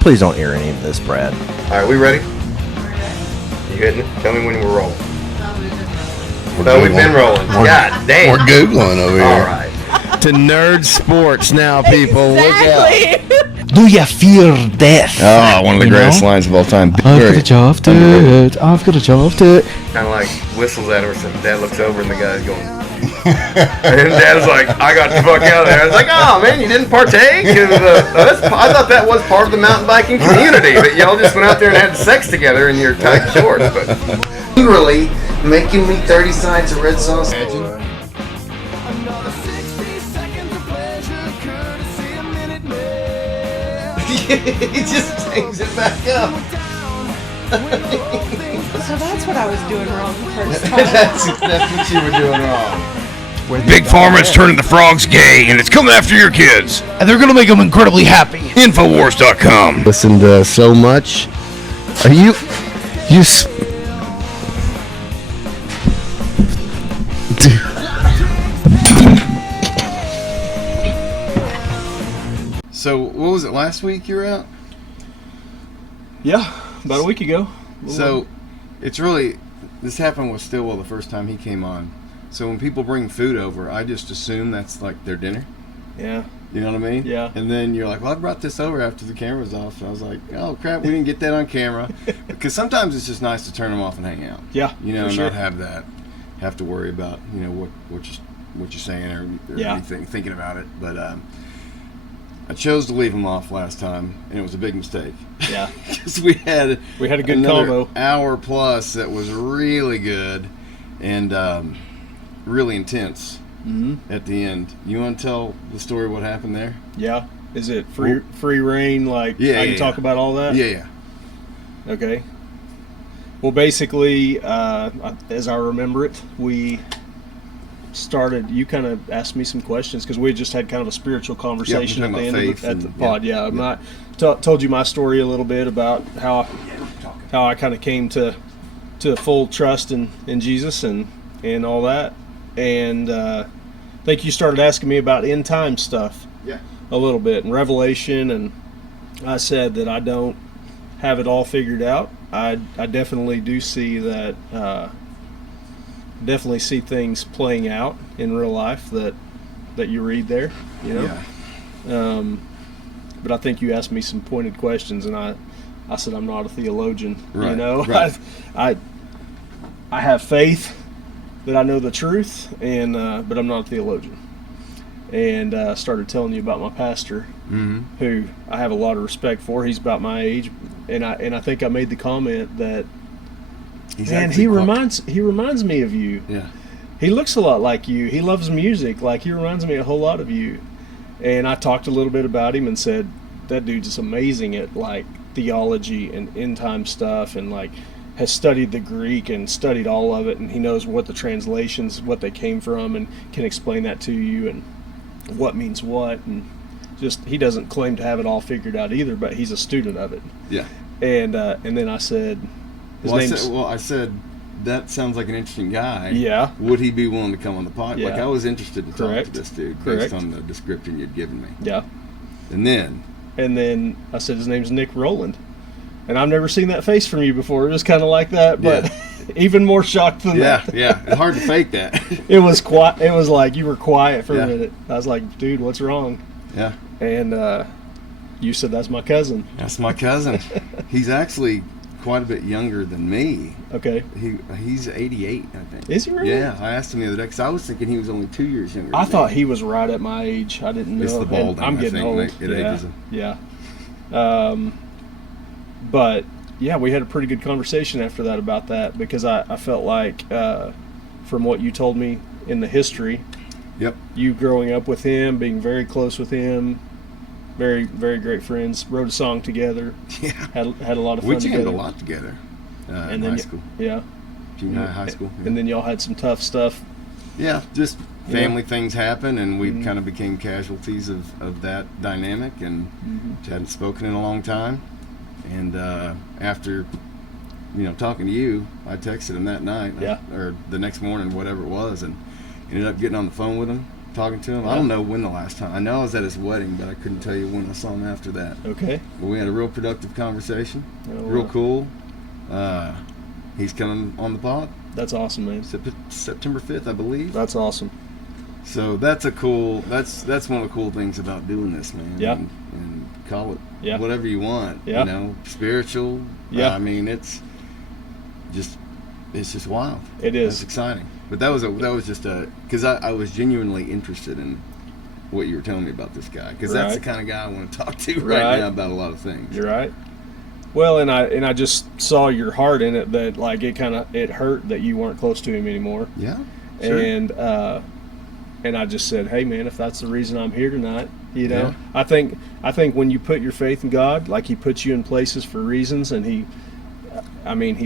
Please don't air any of this, Brad. All right, we ready? You hitting it? Tell me when we're rolling. No, we've been rolling. God damn. We're Googling over here. All right. To nerd sports now, people. Exactly. Look out. Do you fear death? Oh, one of the greatest lines of all time. I've got a job to it. I've got a job to it. Kind of like whistles at her, so Dad looks over and the guy's going. And Dad's like, I got the fuck out of there. I was like, oh man, you didn't partake? I thought that was part of the mountain biking community, that y'all just went out there and had sex together in your tight shorts. But Literally making me 30 sides of red sauce. He just takes it back up. So that's what I was doing wrong the first time. That's what you were doing wrong. Big Pharma's turning the frogs gay, and it's coming after your kids. And they're going to make them incredibly happy. Infowars.com. Listened to so much. Are you... So, what was it, last week you were out? Yeah, about a week ago. So, it's really, this happened with Stillwell the first time he came on. So when people bring food over, I just assume that's like their dinner. Yeah. You know what I mean? Yeah. And then you're like, well, I brought this over after the camera's off. And I was like, oh, crap, we didn't get that on camera. Because sometimes it's just nice to turn them off and hang out. Yeah, You know, for and sure. not have to worry about, you know, what you're saying or Yeah. anything, thinking about it. But I chose to leave them off last time, and it was a big mistake. Yeah. Because we had a good another combo. hour plus that was really good and really intense at the end. You want to tell the story of what happened there? Yeah. Is it free reign? Like, Yeah, I can yeah, talk about all that? Yeah. Okay. Well, basically, as I remember it, we started, you kind of asked me some questions because we had just had kind of a spiritual conversation talking at the about end of faith the and- pod. yeah. Told you my story a little bit about how I kind of came to full trust in Jesus and all that. And I think you started asking me about end time stuff a little bit and Revelation, and I said that I don't have it all figured out. I definitely do see that, definitely see things playing out in real life that you read there, you know. Yeah. But I think you asked me some pointed questions, and I said I'm not a theologian. Right, You know, right. I have faith that I know the truth, and but I'm not a theologian. And started telling you about my pastor, who I have a lot of respect for. He's about my age, and I think I made the comment that, man, he reminds me of you. Yeah. He looks a lot like you. He loves music. Like, he reminds me a whole lot of you. And I talked a little bit about him and said, that dude's just amazing at, like, theology and end-time stuff, and, like, has studied the Greek and studied all of it, and he knows what the translations, what they came from, and can explain that to you, and what means what. And just, he doesn't claim to have it all figured out either, but he's a student of it. Yeah. And then I said, I said, that sounds like an interesting guy. Yeah. Would he be willing to come on the pod? Yeah. Like, I was interested to talk Correct. to this dude Correct. based on the description you'd given me. Yeah. And then I said, his name's Nick Rowland. And I've never seen that face from you before. It was kind of like that, but even more shocked than that. Yeah. It's hard to fake that. It was quiet. It was like you were quiet for Yeah. a minute. I was like, dude, what's wrong? Yeah. And you said, that's my cousin. That's my cousin. He's actually quite a bit younger than me. Okay. He's 88, I think. Is he really? Yeah, I asked him the other day because I was thinking he was only 2 years younger. I than thought me. he was right at my age. I didn't know. It's the And balding, I'm I getting think, old. it ages him. Yeah. But yeah, we had a pretty good conversation after that about that, because I felt like from what you told me in the history, Yep. you growing up with him, being very close with him, very, very great friends, wrote a song together, Yeah. had a lot of fun We jammed together. a lot together And in then high school. Yeah. Junior high school. And then y'all had some tough stuff. Yeah, just family things happen, and we Mm-hmm. kind of became casualties of that dynamic, and Mm-hmm. hadn't spoken in a long time. And after, talking to you, I texted him that night, Yeah. or the next morning, whatever it was, and ended up getting on the phone with him, talking to him. I don't know when the last time. I know I was at his wedding, but I couldn't tell you when I saw him after that. Okay. But we had a real productive conversation. Oh, Real wow. cool. He's coming on the pod That's awesome, man. September 5th, I believe. That's awesome. So that's a cool. That's one of the cool things about doing this, man. Yeah. And call it whatever you want. Yeah. You know, spiritual. Yeah. I mean, it's just wild. It is. It's exciting. But that was just because I was genuinely interested in what you were telling me about this guy, because that's the Right. kind of guy I want to talk to right Right. now about a lot of things. You're right. Well, and I just saw your heart in it, that like it hurt that you weren't close to him anymore. Yeah. Sure. And I just said, hey man, if that's the reason I'm here tonight, you know, Yeah. I think when you put your faith in God, like He puts you in places for reasons, and He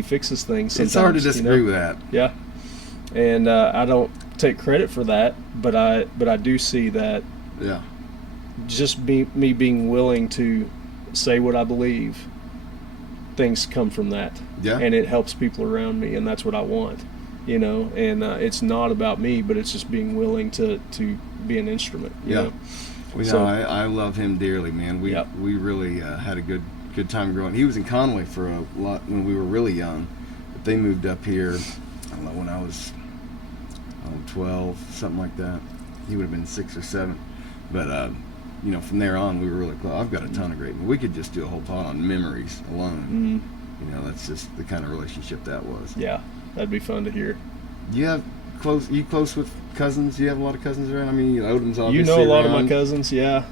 fixes things. It's hard to sometimes, disagree you know? with that. Yeah, and I don't take credit for that, but I do see that Yeah. just me being willing to say what I believe, things come from that. Yeah. And it helps people around me, and that's what I want, you know. And it's not about me, but it's just being willing to be an instrument. You know? Well, So- I love him dearly, man. We Yep. we really had a good time growing. He was in Conway for a lot when we were really young, but they moved up here. I don't know, when I was 12, something like that. He would have been 6 or 7, but you know, from there on we were really close. I've got a ton of great. We could just do a whole pod on memories alone. Mhm. You know, that's just the kind of relationship that was. Yeah, that'd be fun to hear. You have close. You close with cousins? You have a lot of cousins around. I mean, Odom's obviously You know a lot of my around. cousins, yeah.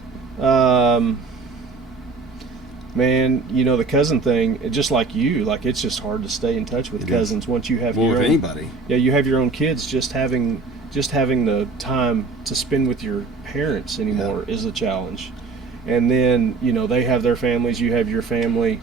Man, you know the cousin thing, just like you, like it's just hard to stay in touch with It is. cousins once you have Well, your with own. anybody. Yeah, you have your own kids. Just having the time to spend with your parents anymore is a challenge. And then you know they have their families, you have your family.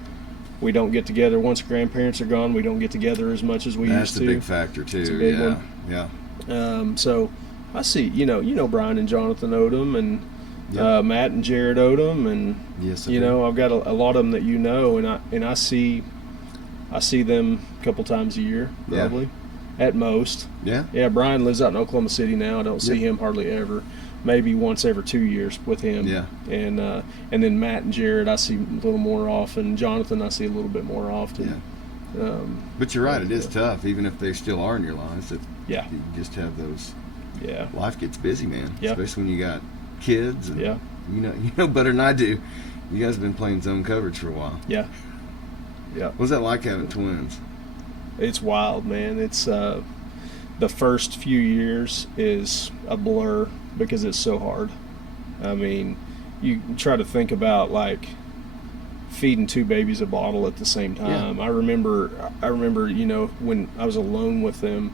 We don't get together once grandparents are gone. We don't get together as much as we That's used a to. big factor too. It's a big yeah, one. yeah. So I see, you know Brian and Jonathan Odom and Yep. Matt and Jared Odom, and Yes, I you do. know I've got a lot of them that you know, and I see them a couple times a year Yeah. probably, at most. Yeah. Yeah, Brian lives out in Oklahoma City now. I don't see Yep. him hardly ever. Maybe once every 2 years with him. Yeah. And then Matt and Jared I see a little more often. Jonathan I see a little bit more often. But you're right. It is tough, even if they still are in your lives. That Yeah. you just have those. Yeah. Life gets busy, man. Yeah. Especially when you got kids. And Yeah. You know better than I do. You guys have been playing zone coverage for a while. Yeah. Yeah. What's that like having twins? It's wild, man. It's the first few years is a blur because it's so hard. I mean, you try to think about like feeding 2 babies a bottle at the same time. Yeah. I remember, you know, when I was alone with them,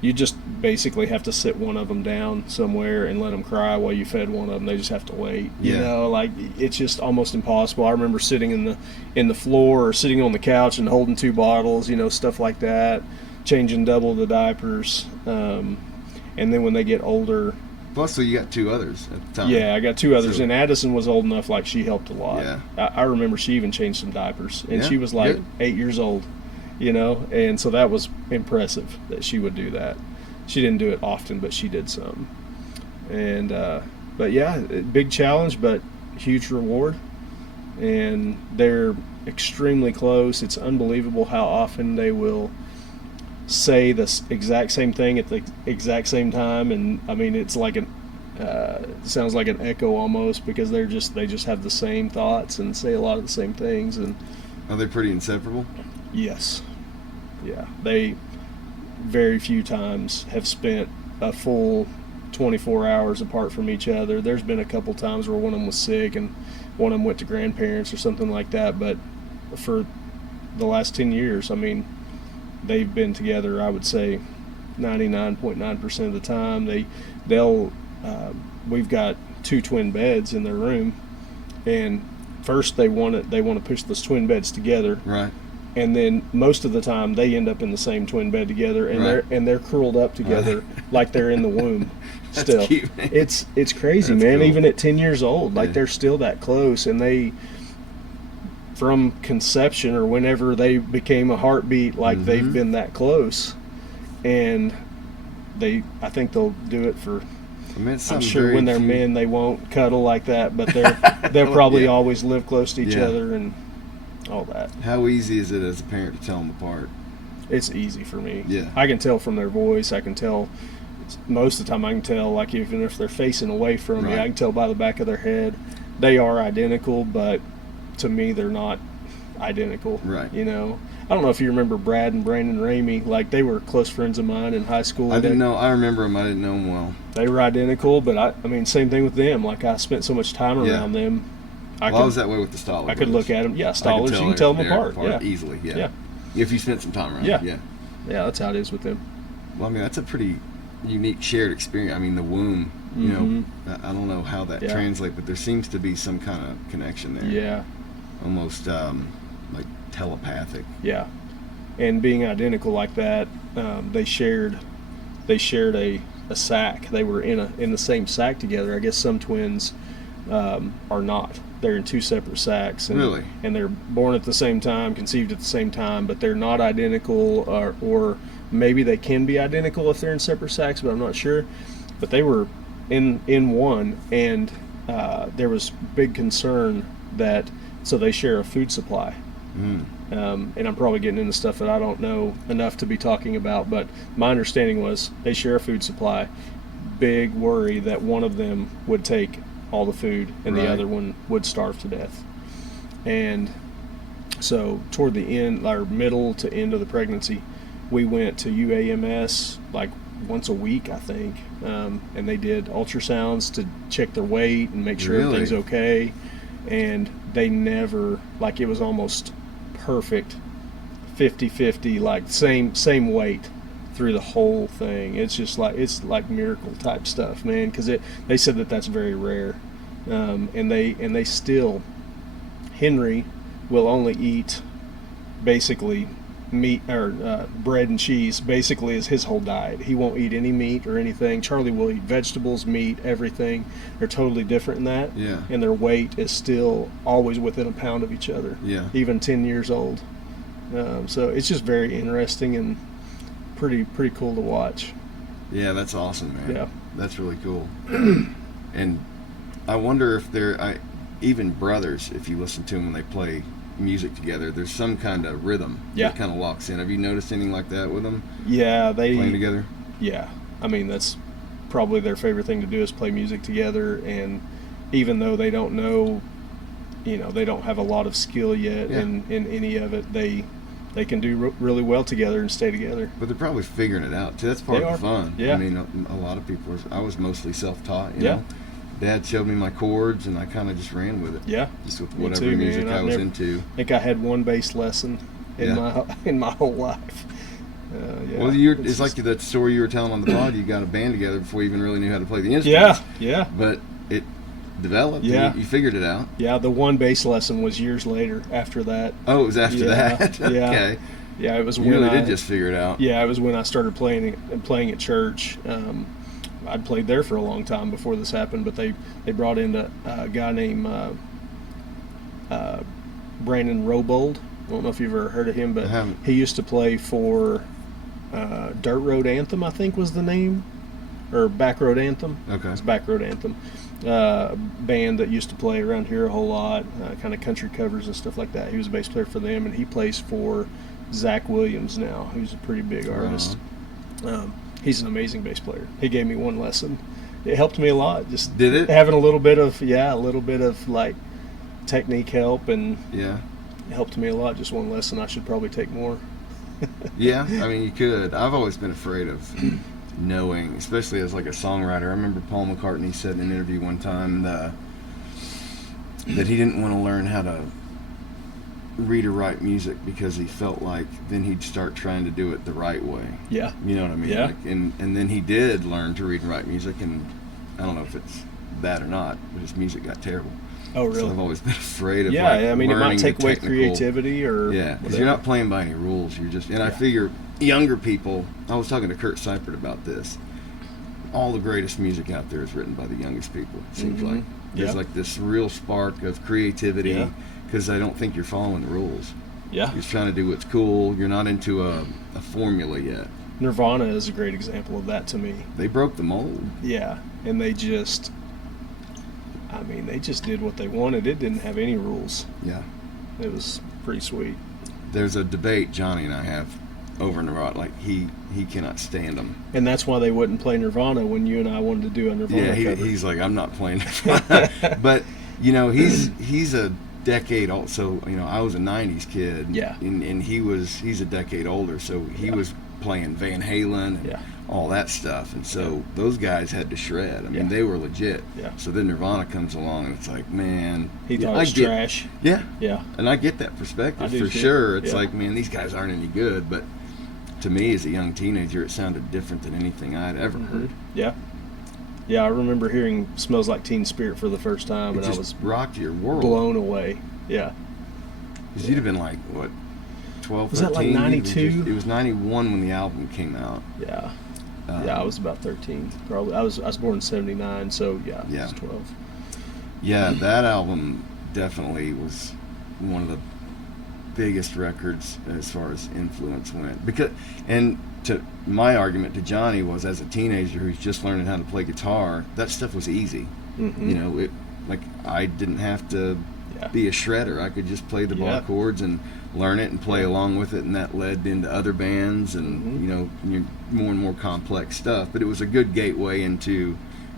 you just basically have to sit one of them down somewhere and let them cry while you fed one of them. They just have to wait. You Yeah. know, like it's just almost impossible. I remember sitting in the floor or sitting on the couch and holding 2 bottles, you know, stuff like that, changing double the diapers. And then when they get older, Plus, so you got 2 others at the time. yeah, I got 2 others, So- and Addison was old enough, like she helped a lot. Yeah. I remember she even changed some diapers, and Yeah, she was like good. 8 years old, you know, and so that was impressive that she would do that. She didn't do it often, but she did some. And but yeah, big challenge, but huge reward. And they're extremely close. It's unbelievable how often they will say the exact same thing at the exact same time, and I mean it's like sounds like an echo almost, because they just have the same thoughts and say a lot of the same things. And Are they pretty inseparable? yes, yeah, they very few times have spent a full 24 hours apart from each other. There's been a couple times where one of them was sick and one of them went to grandparents or something like that, but for the last 10 years, I mean, they've been together, I would say 99.9% of the time. We've got 2 twin beds in their room, and first they want to push those twin beds together, Right. and then most of the time they end up in the same twin bed together, and Right. they're curled up together like they're in the womb. That's Still, cute, man. it's crazy, That's man. cool. Even at 10 years old, like Yeah. they're still that close, and they, from conception or whenever they became a heartbeat, like they've been that close, and I think they'll do it for I mean, it's I'm something sure very when they're few- men, they won't cuddle like that, but they'll probably Yeah. always live close to each Yeah. other and all that. How easy is it as a parent to tell them apart? It's easy for me. Yeah. I can tell from their voice. I can tell most of the time. I can tell, like, even if they're facing away from me, Right. I can tell by the back of their head. They are identical, but to me, they're not identical. Right. You know, I don't know if you remember Brad and Brandon Ramey. Like, they were close friends of mine in high school. I didn't know. I remember them. I didn't know them well. They were identical, but I mean, same thing with them. Like, I spent so much time Yeah. around them. I was that way with the Stoller. I could look at them. Yeah, I Stollers. You can tell them apart. Yeah. easily. Yeah. Yeah. If you spent some time around. Yeah. Yeah. Yeah, that's how it is with them. Well, I mean, that's a pretty unique shared experience. I mean, the womb. You know, I don't know how that Yeah. translates, but there seems to be some kind of connection there. Yeah. Almost like telepathic. Yeah, and being identical like that, they shared a sack. They were in the same sack together. I guess some twins are not. They're in two separate sacks. And, Really? And they're born at the same time, conceived at the same time, but they're not identical, or maybe they can be identical if they're in separate sacks, but I'm not sure. But they were in one, and there was big concern that, so they share a food supply. And I'm probably getting into stuff that I don't know enough to be talking about, but my understanding was they share a food supply. Big worry that one of them would take all the food and Right. the other one would starve to death. And so toward the end, or middle to end of the pregnancy, we went to UAMS like once a week, I think, and they did ultrasounds to check their weight and make sure Really? everything's okay. And they never, like, it was almost perfect 50-50, like same weight through the whole thing. It's like miracle type stuff, man, because they said that's very rare. And they still, Henry will only eat basically meat or bread and cheese basically is his whole diet. He won't eat any meat or anything. Charlie will eat vegetables, meat, everything. They're totally different in that. Yeah. And their weight is still always within a pound of each other. Yeah. Even 10 years old. So it's just very interesting and pretty cool to watch. Yeah, that's awesome, man. Yeah. That's really cool. And I wonder if they're even brothers, if you listen to them when they play music together, there's some kind of rhythm Yeah. that kind of locks in. Have you noticed anything like that with them Yeah, playing together? Yeah, I mean, that's probably their favorite thing to do is play music together. And even though they don't know, they don't have a lot of skill yet Yeah. in any of it, they can do really well together and stay together. But they're probably figuring it out too. That's part They of are. the fun. Yeah. I mean, a lot of people. I was mostly self-taught. You Yeah. know? Dad showed me my chords, and I kind of just ran with it. Yeah, Just with Me whatever too, music man. I I've was never- into. I think I had one bass lesson in Yeah. my whole life. Yeah, Well, it's like that story you were telling on the pod. You got a band together before you even really knew how to play the yeah, instruments. yeah. But it developed. Yeah. You figured it out. Yeah, the one bass lesson was years later after that. Oh, it was after Yeah, that. yeah. Okay. Yeah, it was You when really I did just figure it out. Yeah, it was when I started playing at church. I'd played there for a long time before this happened, but they brought in a guy named Brandon Robold. I don't know if you've ever heard of him, but I haven't. he used to play for Dirt Road Anthem, I think was the name, or Back Road Anthem. Okay. It's Back Road Anthem. Band that used to play around here a whole lot, kind of country covers and stuff like that. He was a bass player for them, and he plays for Zach Williams now, who's a pretty big artist. He's an amazing bass player. He gave me one lesson. It helped me a lot. Just Did it? having a little bit of like technique help, and Yeah. it helped me a lot. Just one lesson. I should probably take more. Yeah. I mean, you could. I've always been afraid of knowing, especially as like a songwriter. I remember Paul McCartney said in an interview one time that he didn't want to learn how to read or write music because he felt like then he'd start trying to do it the right way. Yeah. You know what I mean? Yeah. Like, and then he did learn to read and write music, and I don't know if it's that or not, but his music got terrible. Oh, really? So I've always been afraid of Yeah, like, I mean, it learning might take the away technical- creativity or Yeah, because whatever. you're not playing by any rules. You're just, and I figure younger people. I was talking to Kurt Seipert about this. All the greatest music out there is written by the youngest people. It seems like there's Yeah. like this real spark of creativity Yeah. because I don't think you're following the rules. Yeah. You're just trying to do what's cool. You're not into a formula yet. Nirvana is a great example of that to me. They broke the mold. Yeah, and they just did what they wanted. It didn't have any rules. Yeah. It was pretty sweet. There's a debate Johnny and I have over Nirvana. Like, he cannot stand them. And that's why they wouldn't play Nirvana when you and I wanted to do a Nirvana Yeah, cover. he's like, I'm not playing Nirvana. But, you know, he's a decade old. So, you know, I was a 90s kid. Yeah. And he's a decade older. So he was playing Van Halen and all that stuff. And so those guys had to shred. I mean, they were legit. Yeah. So then Nirvana comes along and it's like, man. He thought it was trash. Yeah. Yeah. And I get that perspective I do for too. sure. It's Yeah. like, man, these guys aren't any good. But to me, as a young teenager, it sounded different than anything I'd ever heard. Yeah. Yeah, I remember hearing Smells Like Teen Spirit for the first time, It and I just was rocked your world. blown away. Yeah. Because you'd have been like, what, 12, Was that 13? like 92? It was 91 when the album came out. Yeah. I was about 13, probably. I was born in 79, so I was 12. Yeah, that album definitely was one of the biggest records as far as influence went. And to my argument to Johnny was, as a teenager who's just learning how to play guitar, that stuff was easy. Mm-hmm. You know, I didn't have to be a shredder. I could just play the bar chords and learn it and play along with it, and that led into other bands and you know, more and more complex stuff. But it was a good gateway into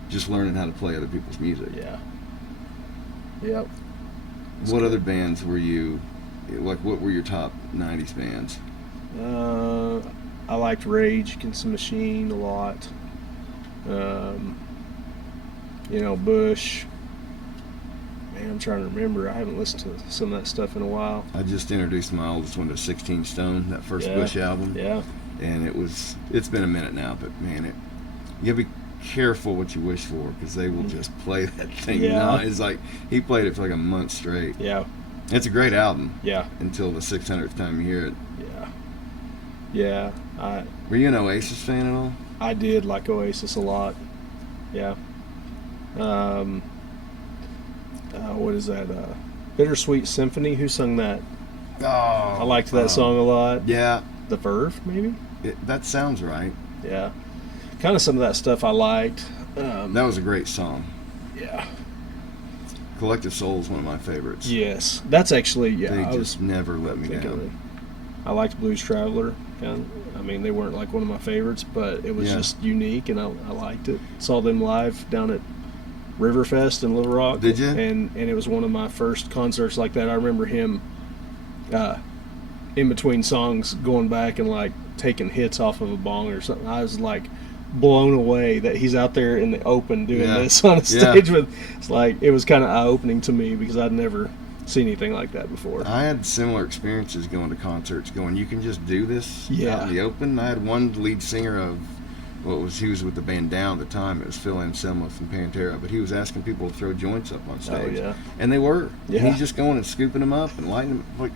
just learning how to play other people's music. Yeah. Yep. What other bands were you, like, what were your top 90s bands? I liked Rage Against the Machine a lot. You know, Bush. Man, I'm trying to remember. I haven't listened to some of that stuff in a while. I just introduced my oldest one to 16 Stone, that first Bush album. Yeah. And it's been a minute now, but man, you gotta be careful what you wish for, because they will just play that thing. Yeah. It's like, he played it for like a month straight. Yeah. It's a great album. Yeah. Until the 600th time you hear it. Yeah. Yeah. Were you an Oasis fan at all? I did like Oasis a lot. Yeah. What is that? Bittersweet Symphony. Who sung that? Oh, I liked that song a lot. Yeah. The Verve, maybe? That sounds right. Yeah. Kind of some of that stuff I liked. That was a great song. Yeah. Collective Soul is one of my favorites. Yes. That's actually, They I just was never let me thinking of it. down. I liked Blues Traveler. I mean, they weren't like one of my favorites, but it was just unique, and I liked it. Saw them live down at Riverfest in Little Rock. Did you? And it was one of my first concerts like that. I remember him in between songs going back and like taking hits off of a bong or something. I was like blown away that he's out there in the open doing this on a stage with. It's like, it was kind of eye-opening to me because I'd never seen anything like that before. I had similar experiences going to concerts, going, you can just do this out in the open. I had one lead singer of he was with the band Down at the time. It was Phil Anselmo from Pantera, but he was asking people to throw joints up on stage. Oh, yeah. And they were. Yeah. And he's just going and scooping them up and lighting them. Like,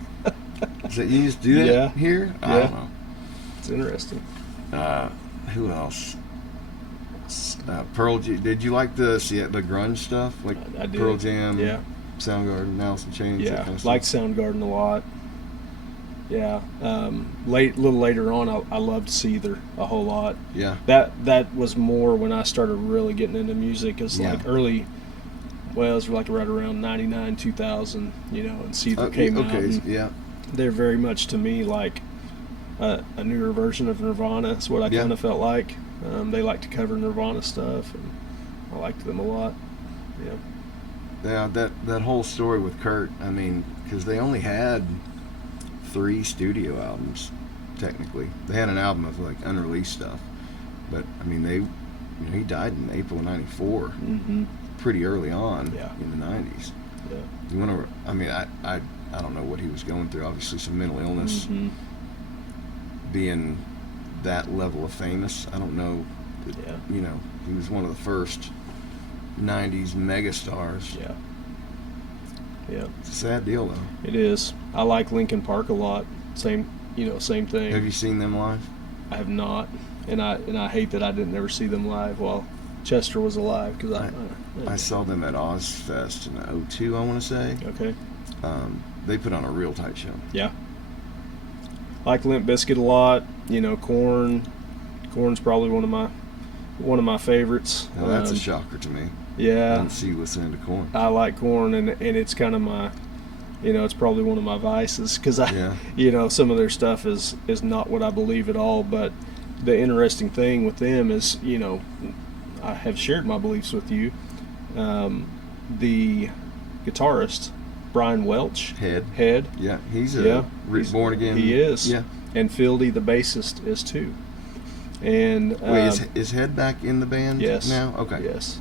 is that, you just do that here? I don't know. It's interesting. Who else? Pearl Jam. Did you like the grunge stuff? Like I did. Pearl Jam, Yeah. Soundgarden, Alice in Chains, that kind of stuff? Liked Soundgarden a lot. Yeah. Little later on, I loved Seether a whole lot. Yeah. That was more when I started really getting into music. It's like early. Well, it was like right around 99, 2000, you know, and Seether came out. Okay, and they're very much to me like a newer version of Nirvana. That's what I kind of felt like. They like to cover Nirvana stuff, and I liked them a lot. Yeah. Yeah, that whole story with Kurt, I mean, because they only had 3 studio albums, technically. They had an album of like unreleased stuff, but I mean, he died in April of '94, pretty early on in the '90s. Yeah. You want to? I mean, I don't know what he was going through. Obviously, some mental illness. Being that level of famous, I don't know. You know, he was one of the first '90s megastars. Yeah. Yeah. It's a sad deal, though. It is. I like Linkin Park a lot. Same thing. Have you seen them live? I have not, and I hate that I didn't ever see them live while Chester was alive, because I saw them at Ozfest in 2002, I want to say. Okay. They put on a real tight show. Yeah. Like Limp Bizkit a lot. You know, Korn. Korn's probably one of my favorites. Now that's a shocker to me. I Yeah, don't see you listening to Korn. I like Korn, and it's kind of my, it's probably one of my vices because Yeah. some of their stuff is not what I believe at all. But the interesting thing with them is, I have shared my beliefs with you. The guitarist Brian Welch, Head. Yeah, he's born again. He is. Yeah. And Fieldy, the bassist, is too. And Wait, is Head back in the band yes, now? Okay. Yes.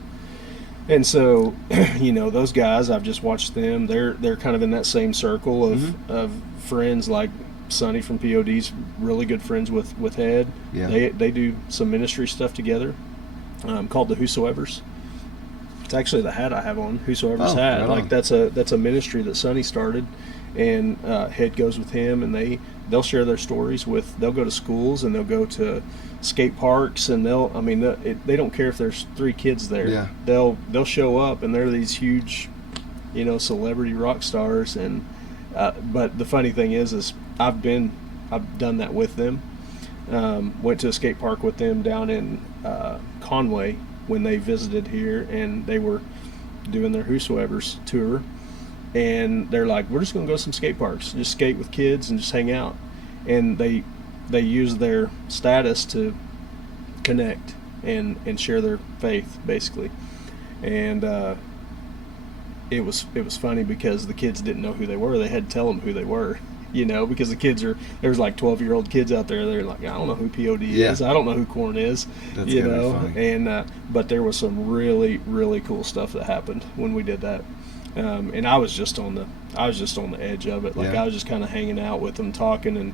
And so, those guys, I've just watched them. They're kind of in that same circle of friends. Like Sonny from POD's really good friends with Head. Yeah. They do some ministry stuff together, called the Whosoevers. It's actually the hat I have on, Whosoever's hat. Right Like on. that's a ministry that Sonny started, and Head goes with him, and they'll share their stories they'll go to schools and they'll go to skate parks, and they don't care if there's 3 kids there. Yeah. They'll show up, and they're these huge, celebrity rock stars, and but the funny thing is I've done that with them. Went to a skate park with them down in Conway when they visited here, and they were doing their Whosoevers tour, and they're like, we're just going to go to some skate parks, just skate with kids and just hang out. And they use their status to connect and share their faith, basically. And it was funny because the kids didn't know who they were. They had to tell them who they were, because the kids there's like 12-year-old kids out there. They're like, I don't know who POD is. I don't know who Korn is. That's gotta be funny. And but there was some really, really cool stuff that happened when we did that. And I was just on the edge of it. Like Yeah. I was just kind of hanging out with them, talking, and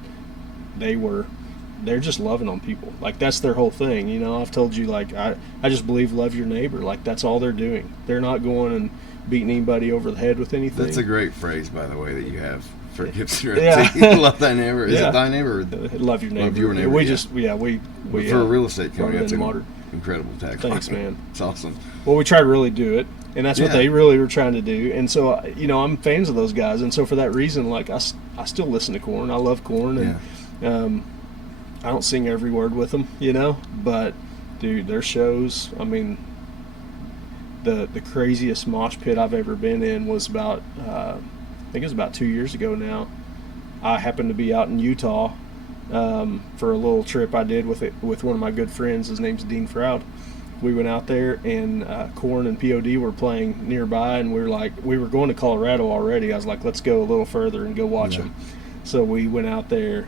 they're just loving on people. Like that's their whole thing. I've told you, like I just believe love your neighbor. Like that's all they're doing. They're not going and beating anybody over the head with anything. That's a great phrase, by the way, that you have for Gibson. Yeah. Love thy neighbor. Is it thy neighbor? Or Love your neighbor. Love your neighbor. We yeah. just we But for a real estate company, learned that's in an modern. incredible tagline. Thanks, man. It's awesome. Well, we try to really do it, and that's what Yeah. they really were trying to do. And so, I'm fans of those guys, and so for that reason, like I still listen to Korn. I love Korn, and I don't sing every word with them, but dude, their shows. I mean, the craziest mosh pit I've ever been in was about I think it was about 2 years ago now. I happened to be out in Utah for a little trip I did with one of my good friends. His name's Dean Froud. We went out there, and Korn and POD were playing nearby, and we were going to Colorado already. I was like, let's go a little further and go watch them. So we went out there,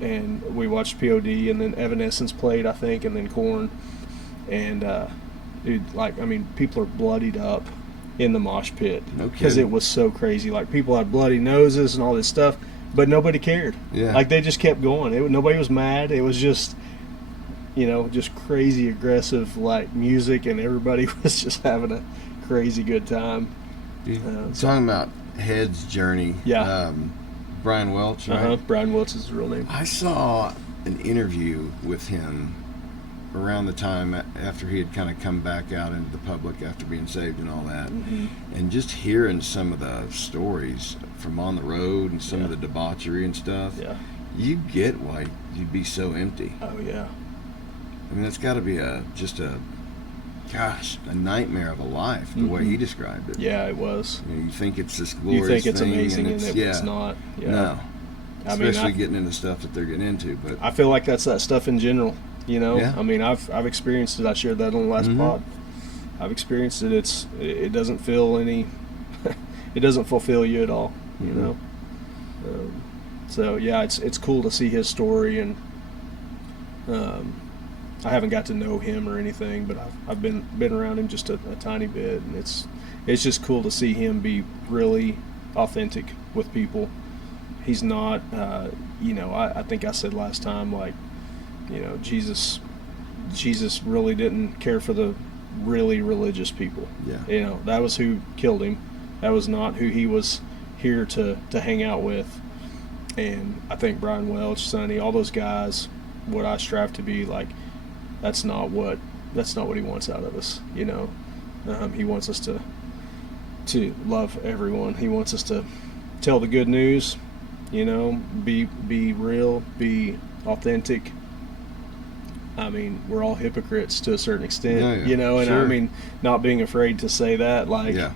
and we watched POD, and then Evanescence played, I think, and then Korn. And dude, people are bloodied up in the mosh pit No because kidding. it was so crazy. Like people had bloody noses and all this stuff, but nobody cared. Yeah. Like they just kept going. Nobody was mad. It was just, just crazy aggressive like music, and everybody was just having a crazy good time. Talking about Head's journey. Yeah. Brian Welch, right? Brian Welch is his real name. I saw an interview with him around the time after he had kind of come back out into the public after being saved and all that. Mm-hmm. And just hearing some of the stories from on the road and some of the debauchery and stuff, you get why you'd be so empty. Oh yeah. I mean, that's got to be a nightmare of a life, the way he described it. Yeah, it was. You think it's this glorious You think it's thing, amazing, and it's not. Yeah. No. I mean, Especially getting into stuff that they're getting into. But I feel like that's that stuff in general. Yeah. I mean, I've experienced it. I shared that on the last pod. I've experienced it. It doesn't feel any. It doesn't fulfill you at all. You know. So yeah, it's cool to see his story, and I haven't got to know him or anything, but I've been around him just a tiny bit, and it's just cool to see him be really authentic with people. He's not, I think I said last time, like, Jesus really didn't care for the really religious people. Yeah. That was who killed him. That was not who he was here to hang out with. And I think Brian Welch, Sonny, all those guys, what I strive to be like, that's not what he wants out of us. He wants us to love everyone. He wants us to tell the good news. Be real, be authentic, I mean, we're all hypocrites to a certain extent, Yeah, yeah. you know, and Sure. I mean, not being afraid to say that, like, Yeah.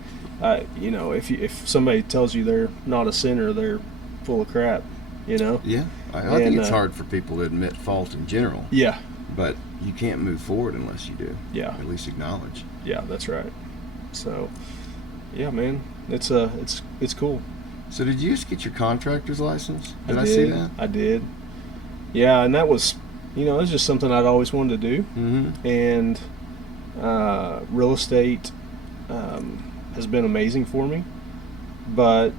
you know, if somebody tells you they're not a sinner, they're full of crap, you know? Yeah. I think And, it's hard for people to admit fault in general, Yeah, but you can't move forward unless you do. yeah, At least acknowledge. yeah, that's right. So, yeah, man, it's cool. So did you just get your contractor's license? Did I see that? I did. Yeah, and that was, you know, it was just something I'd always wanted to do. Mm-hmm. And real estate has been amazing for me, but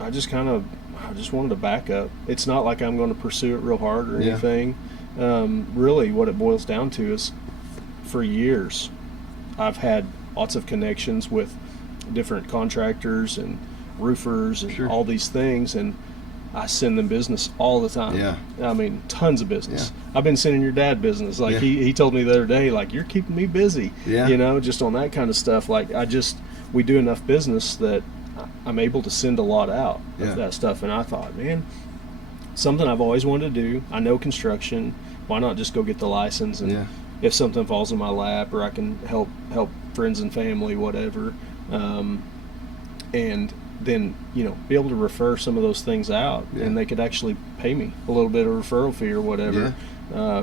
I just wanted to back up. It's not like I'm going to pursue it real hard or Yeah. anything. Really, what it boils down to is, for years, I've had lots of connections with different contractors and roofers and Sure. all these things, and I send them business all the time. Yeah. I mean, tons of business. I've been sending your dad business. Like, Yeah. he told me the other day, like, you're keeping me busy. Yeah. You know, just on that kind of stuff. Like, we do enough business that I'm able to send a lot out Yeah. of that stuff. And I thought, man, something I've always wanted to do. I know construction. Why not just go get the license? And Yeah. if something falls in my lap, or I can help friends and family, whatever, and then, you know, be able to refer some of those things out, Yeah. and they could actually pay me a little bit of referral fee or whatever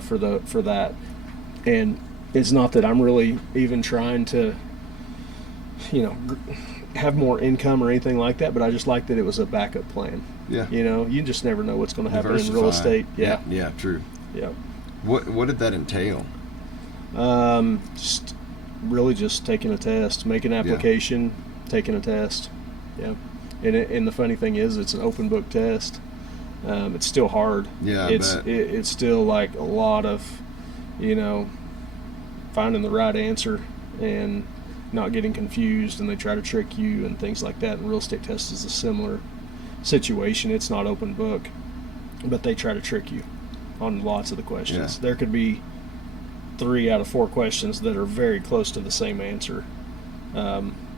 for that. And it's not that I'm really even trying to, you know, have more income or anything like that, but I just like that it was a backup plan. Yeah. You know, you just never know what's going to happen in real Diversify. estate. Yeah. Yeah, true. Yeah. What did that entail? Just really just taking a test, making an application, taking a test. Yeah. And the funny thing is, it's an open book test. It's still hard. Yeah, I it's bet. it's still like a lot of, you know, finding the right answer and not getting confused, and they try to trick you and things like that. And real estate test is a similar situation. It's not open book, but they try to trick you on lots of the questions. Yeah. There could be 3 out of 4 questions that are very close to the same answer.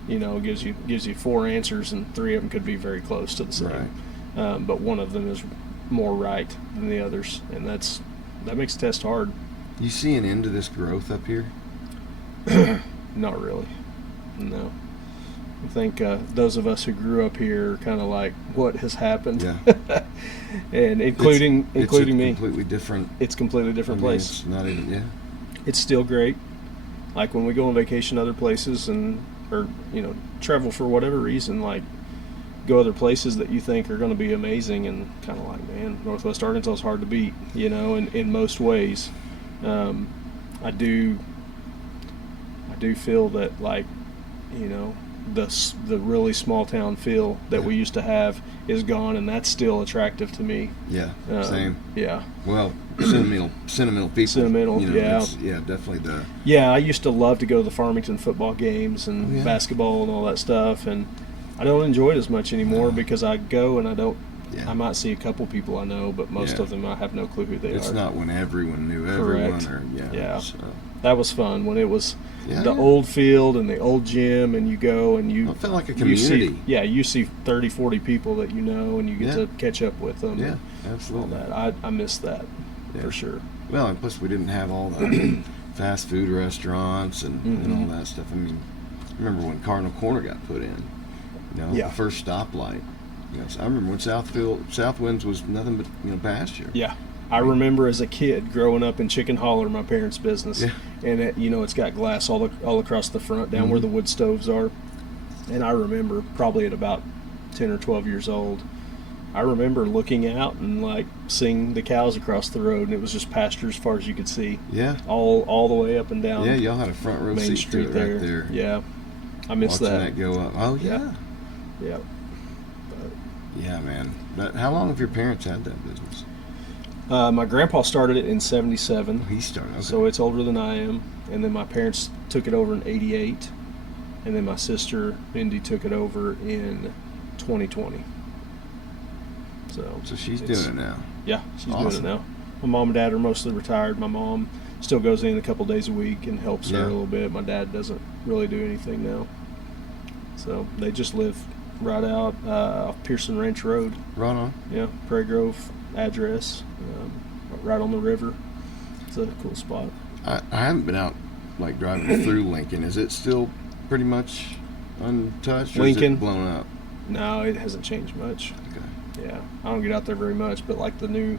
You know, it gives you 4 answers, and 3 of them could be very close to the same. Right. But one of them is more right than the others, and that makes the test hard. You see an end to this growth up here? Not really. No. I think those of us who grew up here are kind of like, what has happened? Yeah. And including it's a me. completely different. It's a completely different place. It's not even. Yeah. It's still great. Like when we go on vacation other places, or you know, travel for whatever reason, like go other places that you think are going to be amazing, and kind of like, man, Northwest Arkansas is hard to beat, you know, in most ways. I do feel that, like, you know, the really small town feel that we used to have is gone, and that's still attractive to me. Yeah. Same. Yeah. Well, sentimental people. Sentimental, You know, yeah. Yeah, definitely the. Yeah, I used to love to go to the Farmington football games and Oh, yeah. basketball and all that stuff, and I don't enjoy it as much anymore because I go and I don't. Yeah. I might see a couple people I know, but most Yeah. of them I have no clue who they It's are. not when everyone knew Correct. everyone, or Yeah. So, That was fun when it was yeah, the yeah. old field and the old gym, and you go and you. It felt like a you see, community. you see 30, 40 people that you know, and you get Yeah. to catch up with them. Yeah, and all absolutely. that. I miss that Yeah. for sure. Well, and plus we didn't have all the fast food restaurants and Mm-hmm. all that stuff. I mean, remember when Cardinal Corner got put in? You know, Yeah. the first stoplight. You know, so I remember when Southwinds was nothing but, you know, pasture. Yeah. I remember as a kid growing up in Chicken Holler, my parents' business, Yeah. and it's got glass all across the front, down where the wood stoves are. And I remember probably at about 10 or 12 years old, I remember looking out and like seeing the cows across the road, and it was just pasture as far as you could see, Yeah. all the way up and down Yeah, y'all had a front row Main seat Street to it there. right there. Yeah, I miss Watching that. that go up. Oh, yeah. Yeah. Yeah, man. But how long have your parents had that business? My grandpa started it in '77. He started. Okay. So it's older than I am. And then my parents took it over in '88. And then my sister, Mindy, took it over in 2020. So she's it's- doing it now. Yeah, she's Awesome. doing it now. My mom and dad are mostly retired. My mom still goes in a couple days a week and helps her Yeah. a little bit. My dad doesn't really do anything now. So they just live right out off Pearson Ranch Road. Right on. Yeah, Prairie Grove address, right on the river. It's a cool spot. I haven't been out like driving through Lincoln. Is it still pretty much untouched, or Lincoln? is it blown up? No, it hasn't changed much. Okay. Yeah, I don't get out there very much, but like the new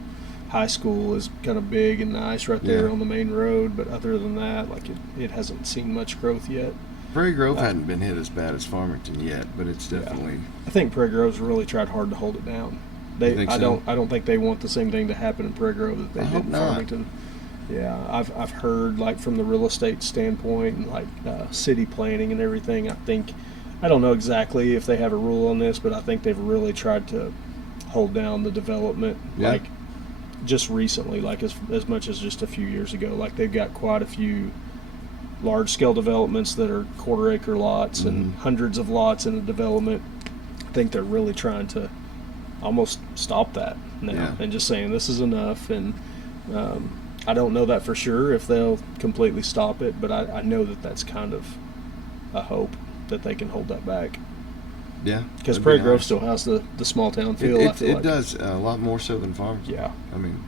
high school is kind of big and nice right there Yeah. on the main road. But other than that, like it hasn't seen much growth yet. Prairie Grove hadn't been hit as bad as Farmington yet, but it's definitely. I think Prairie Grove's really tried hard to hold it down. You think I so? don't think they want the same thing to happen in Prairie Grove that they I did hope in not. Farmington. Yeah, I've heard like from the real estate standpoint and like city planning and everything. I don't know exactly if they have a rule on this, but I think they've really tried to hold down the development. Yeah. Like just recently, like as much as just a few years ago. Like they've got quite a few large scale developments that are quarter acre lots and hundreds of lots in a development. I think they're really trying to almost stop that now Yeah. and just saying this is enough. And I don't know that for sure if they'll completely stop it, but I know that that's kind of a hope that they can hold that back. Yeah. Because that'd be Prairie Grove nice. still has the small town feel. I feel It like. does a lot more so than Farmington. Yeah. I mean,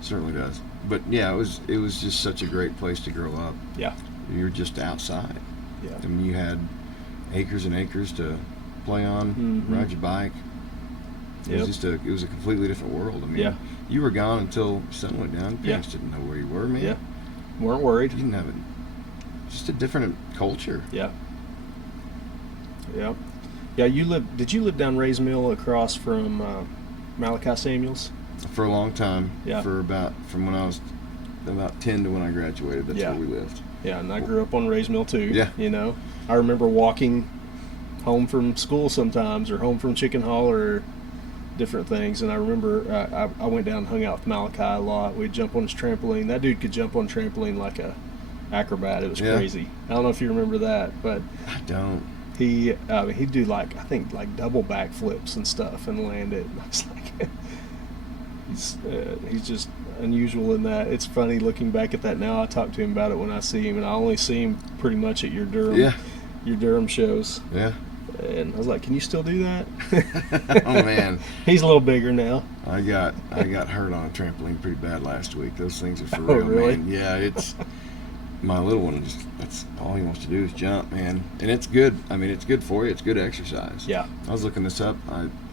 certainly does. But yeah, it was just such a great place to grow up. Yeah. You're just outside. Yeah. I mean, you had acres and acres to play on, Mhm. ride your bike. It was Yep. it was a completely different world. I mean, Yeah. you were gone until the sun went down. Yeah. Parents didn't know where you were, man. Yeah. Weren't worried. You didn't have just a different culture. Yeah. Yeah. Yeah, did you live down Ray's Mill across from Malachi Samuels? For a long time. Yeah. From when I was about 10 to when I graduated. That's Yeah. where we lived. Yeah, and I grew up on Ray's Mill too. Yeah. You know, I remember walking home from school sometimes, or home from Chicken Hall, or different things. And I remember I went down and hung out with Malachi a lot. We'd jump on his trampoline. That dude could jump on a trampoline like a acrobat. It was Yeah. crazy. I don't know if you remember that, but I don't. he'd do like double backflips and stuff and land it. I was like, he's just unusual in that. It's funny looking back at that now. I talk to him about it when I see him, and I only see him pretty much at your Durham shows. Yeah. And I was like, can you still do that? Oh man. He's a little bigger now. I got hurt on a trampoline pretty bad last week. Those things are for Oh, real, really? man. Yeah, it's my little one. That's all he wants to do is jump, man. And it's good. I mean, it's good for you. It's good exercise. Yeah. I was looking this up.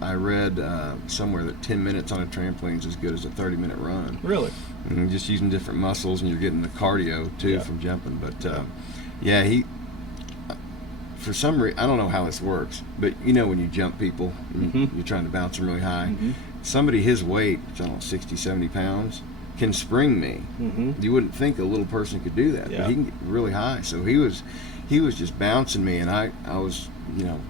I read somewhere that 10 minutes on a trampoline is as good as a 30-minute run. Really? And you're just using different muscles, and you're getting the cardio too Yeah. from jumping. But yeah, he. For some reason, I don't know how this works, but you know when you jump people, Mhm. you're trying to bounce them really high. Mhm. Somebody his weight, I don't know, 60, 70 pounds, can spring me. Mm-hmm. You wouldn't think a little person could do that, Yeah. but he can get really high. So he was just bouncing me, and I was,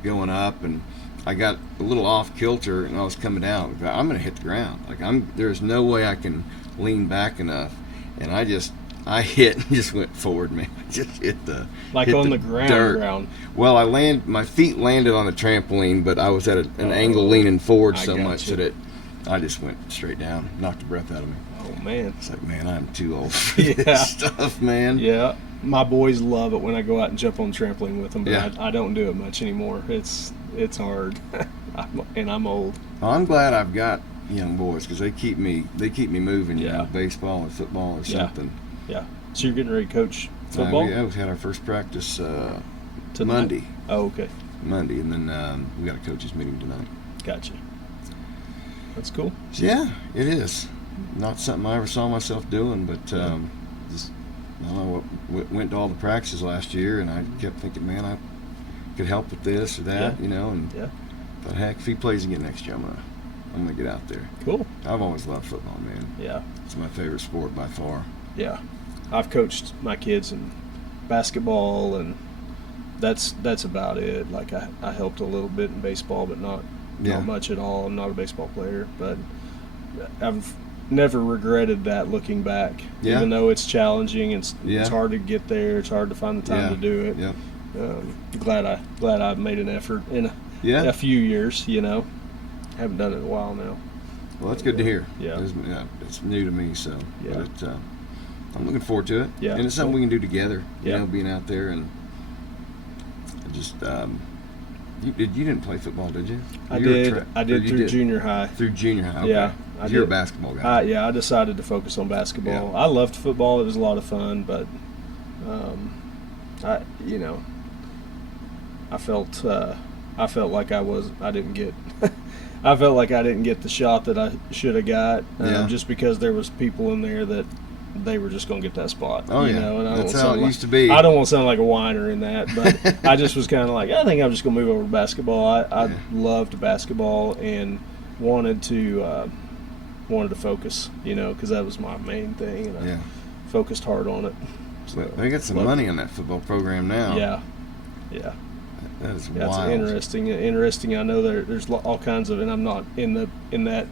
going up, and I got a little off kilter, and I was coming down. I'm going to hit the ground. Like there's no way I can lean back enough, and I hit and just went forward, man. I just hit the Like hit on the ground. dirt. Well, my feet landed on the trampoline, but I was at an angle leaning forward I so got much you. that I just went straight down, knocked the breath out of me. Oh, man. It's like, man, I'm too old for Yeah. this stuff, man. Yeah. My boys love it when I go out and jump on the trampoline with them, but Yeah. I don't do it much anymore. It's hard. I'm old. Well, I'm glad I've got young boys because they keep me moving. You Yeah. know, baseball or football or Yeah. something. Yeah. So you're getting ready to coach football? We had our first practice Tonight? Monday. Oh, okay. Monday, and then we got a coaches meeting tonight. Gotcha. That's cool. Yeah, it is. Not something I ever saw myself doing, but just I don't know what went to all the practices last year, and I kept thinking, man, I could help with this or that, Yeah. and Yeah. thought, heck, if he plays again next year, I'm gonna get out there. Cool. I've always loved football, man. Yeah. It's my favorite sport by far. Yeah. I've coached my kids in basketball, and that's about it. Like I helped a little bit in baseball, but not much at all. I'm not a baseball player, but I've never regretted that looking back. Yeah. Even though it's challenging, it's Yeah. hard to get there. It's hard to find the time to do it. Yep. Glad I've made an effort in a few years. Haven't done it in a while now. Well, that's good to hear. Yeah. It's new to me, so Yeah. but I'm looking forward to it. Yeah. And it's something we can do together. Yeah. Being out there and just You didn't play football, did you? I You were did. tra- I or did you through junior high. Through junior high, okay. Yeah, 'Cause I you're a did. basketball guy. Yeah, I decided to focus on basketball. Yeah. I loved football. It was a lot of fun, but I felt like I didn't get I felt like I didn't get the shot that I should have got, just because there was people in there that they were just going to get that spot. Oh, you yeah. know, and I That's don't how sound it like, used to be. I don't want to sound like a whiner in that, but I just was kind of like, I think I'm just going to move over to basketball. I loved basketball and wanted to focus, because that was my main thing, and I focused hard on it. So They got some money on that football program now. Yeah. That is That's wild. interesting. I know there's all kinds of, and I'm not in that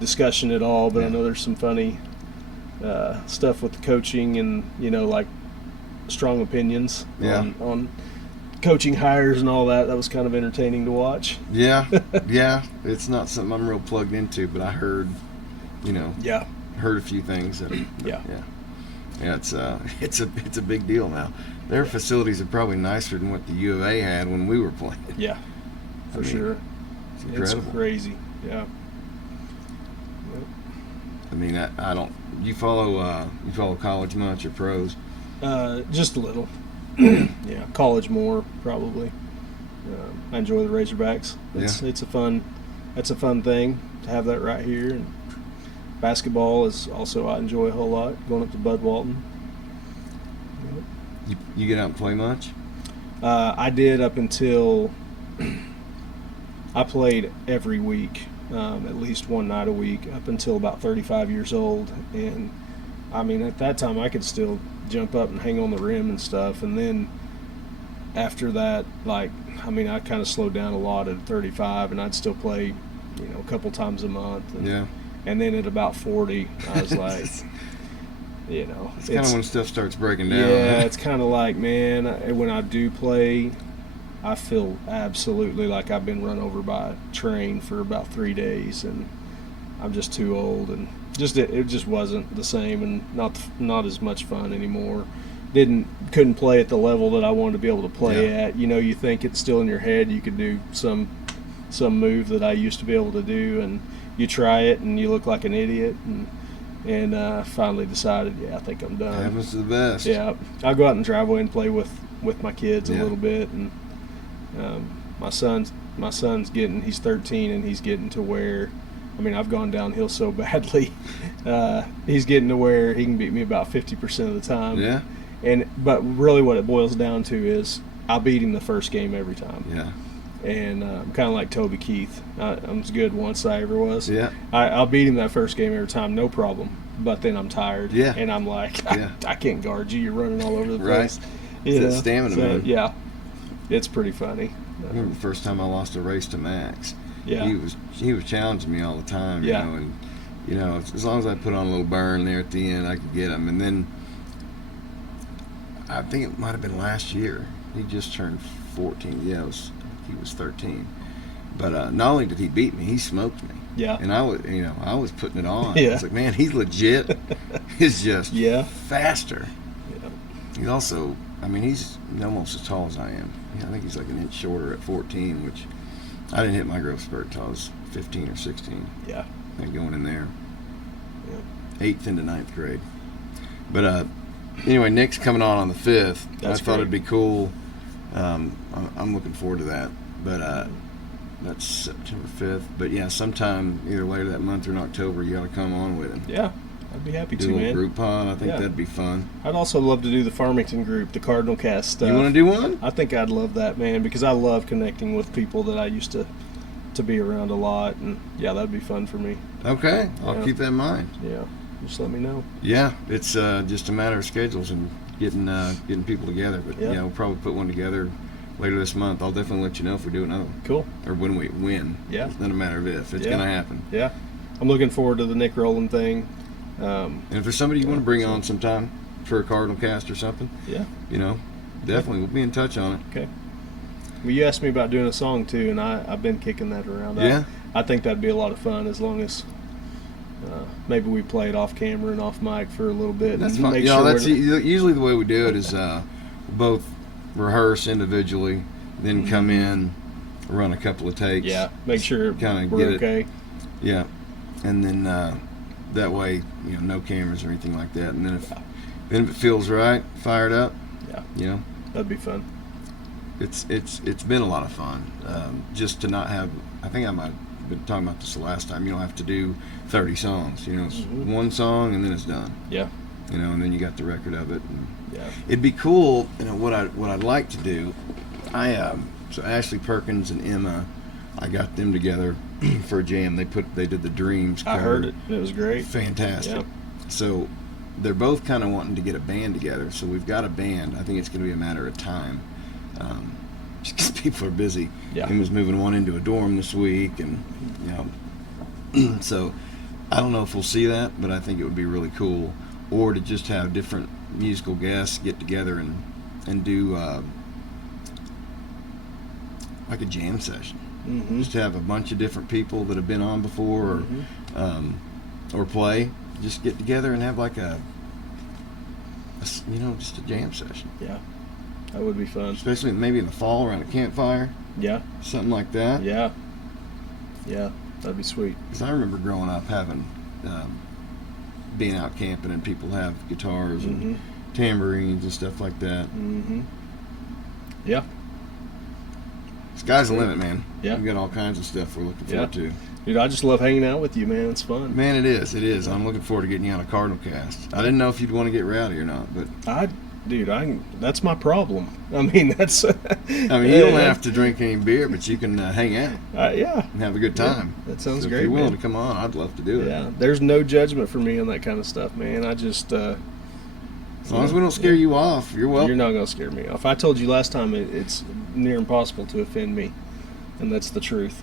discussion at all, but I know there's some funny stuff with the coaching and like strong opinions on coaching hires and all that. That was kind of entertaining to watch. Yeah. It's not something I'm real plugged into, but I heard, heard a few things that. Yeah, it's a big deal now. Their facilities are probably nicer than what the U of A had when we were playing. Yeah, for sure. It's incredible. It's crazy. Yeah. I mean, I don't. You follow college much or pros? Just a little. Yeah, college more probably. I enjoy the Razorbacks. It's a fun thing to have that right here. And basketball is also I enjoy a whole lot. Going up to Bud Walton. You get out and play much? I did up until I played every week, at least one night a week, up until about 35 years old. And I mean, at that time, I could still jump up and hang on the rim and stuff. And then after that, I kind of slowed down a lot at 35, and I'd still play, a couple times a month. And then at about 40, I was like. It's kind of when stuff starts breaking down. Yeah, it's kind of like, man, when I do play, I feel absolutely like I've been run over by a train for about 3 days, and I'm just too old, and it just wasn't the same, and not as much fun anymore. Couldn't play at the level that I wanted to be able to play at. You think it's still in your head. You could do some move that I used to be able to do, and you try it, and you look like an idiot, and finally decided, I think I'm done. Happens to the best. Yeah, I'll go out and driveway and play with my kids a little bit, and my son's he's 13, and he's getting to where, I've gone downhill so badly. He's getting to where he can beat me about 50% of the time. Yeah. But really, what it boils down to is I'll beat him the first game every time. Yeah. And I'm kind of like Toby Keith. I'm as good once I ever was. Yeah. I'll beat him that first game every time, no problem. But then I'm tired. Yeah. And I'm like, I can't guard you. You're running all over the place. Right. It's that stamina, man. Yeah. It's pretty funny. I remember the first time I lost a race to Max. Yeah. He was challenging me all the time. Yeah. And as long as I put on a little burn there at the end, I could get him. And then I think it might have been last year. He just turned 14. Yeah, he was 13. But not only did he beat me, he smoked me. Yeah. And I was putting it on. Yeah. I was like, man, he's legit. He's just faster. Yeah. He's also, he's almost as tall as I am. I think he's like an inch shorter at 14, which I didn't hit my growth spurt until I was 15 or 16. Yeah. And going in there. Yeah. 8th into 9th grade. But anyway, Nick's coming on the 5th. That's I thought great. it'd be cool. I'm looking forward to that. But that's September 5th. But yeah, sometime either later that month or in October, you got to come on with him. Yeah. I'd be happy Do to, a little man. group pod. I think Yeah. that'd be fun. I'd also love to do the Farmington group, the CardinalCast stuff. You want to do one? I think I'd love that, man, because I love connecting with people that I used to be around a lot, and that'd be fun for me. Okay, I'll Yeah. keep that in mind. Yeah, just let me know. Yeah, it's just a matter of schedules and getting people together. But Yeah. we'll probably put one together later this month. I'll definitely let you know if we do another one. Cool. Or when we win. Yeah. It's not a matter of if. It's Yeah. going to happen. Yeah, I'm looking forward to the Nick Rowland thing. And if there's somebody you want to bring on sometime for a Cardinal Cast or something, Yeah. definitely we'll be in touch on it. Okay. Well, you asked me about doing a song too, and I've been kicking that around. Yeah. I think that'd be a lot of fun as long as maybe we play it off camera and off mic for a little bit. That's and fine. make You know, sure that's usually the way we do it is both rehearse individually, then come in run a couple of takes. Yeah, make sure Kinda we're get it. okay. Yeah, and then that way, no cameras or anything like that. And then if it feels right, fire it up. Yeah. That'd be fun. It's been a lot of fun. Just to not have. I think I might have been talking about this the last time. You don't have to do 30 songs. It's one song and then it's done. Yeah. And then you got the record of it. And Yeah. it'd be cool. What I'd like to do. So Ashley Perkins and Emma, I got them together for a jam. They did the Dreams cover. I heard it. It was great. Fantastic. Yeah. So they're both kind of wanting to get a band together. So we've got a band. I think it's going to be a matter of time. Just because people are busy. Yeah. Emma's moving one into a dorm this week, and so I don't know if we'll see that, but I think it would be really cool. Or to just have different musical guests get together and do like a jam session. Mm-hmm. Just to have a bunch of different people that have been on before, or play. Just get together and have like just a jam session. Yeah. That would be fun. Especially maybe in the fall around a campfire. Yeah. Something like that. Yeah. Yeah. That'd be sweet. Because I remember growing up having, being out camping and people have guitars and tambourines and stuff like that. Mm-hmm. Yeah. Sky's the limit, man. Yeah. We've got all kinds of stuff we're looking forward to. Dude, I just love hanging out with you, man. It's fun. Man, it is. It is. I'm looking forward to getting you on a CardinalCast. I didn't know if you'd want to get rowdy or not, but that's my problem. I mean, that's. you don't have to drink any beer, but you can hang out Yeah. and have a good time. Yeah, that sounds So great. If you're willing man. to come on, I'd love to do it. Yeah, there's no judgment for me on that kind of stuff, man. I just. As long as we don't scare you off, you're welcome. You're not gonna scare me off. I told you last time it's near impossible to offend me, and that's the truth.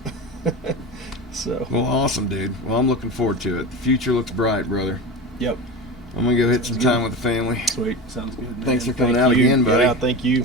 So. Well, awesome, dude. Well, I'm looking forward to it. The future looks bright, brother. Yep. I'm gonna go hit some time with the family. Sweet. Sounds good. Man. Thanks for coming Thank out you. again, buddy. Yeah, thank you.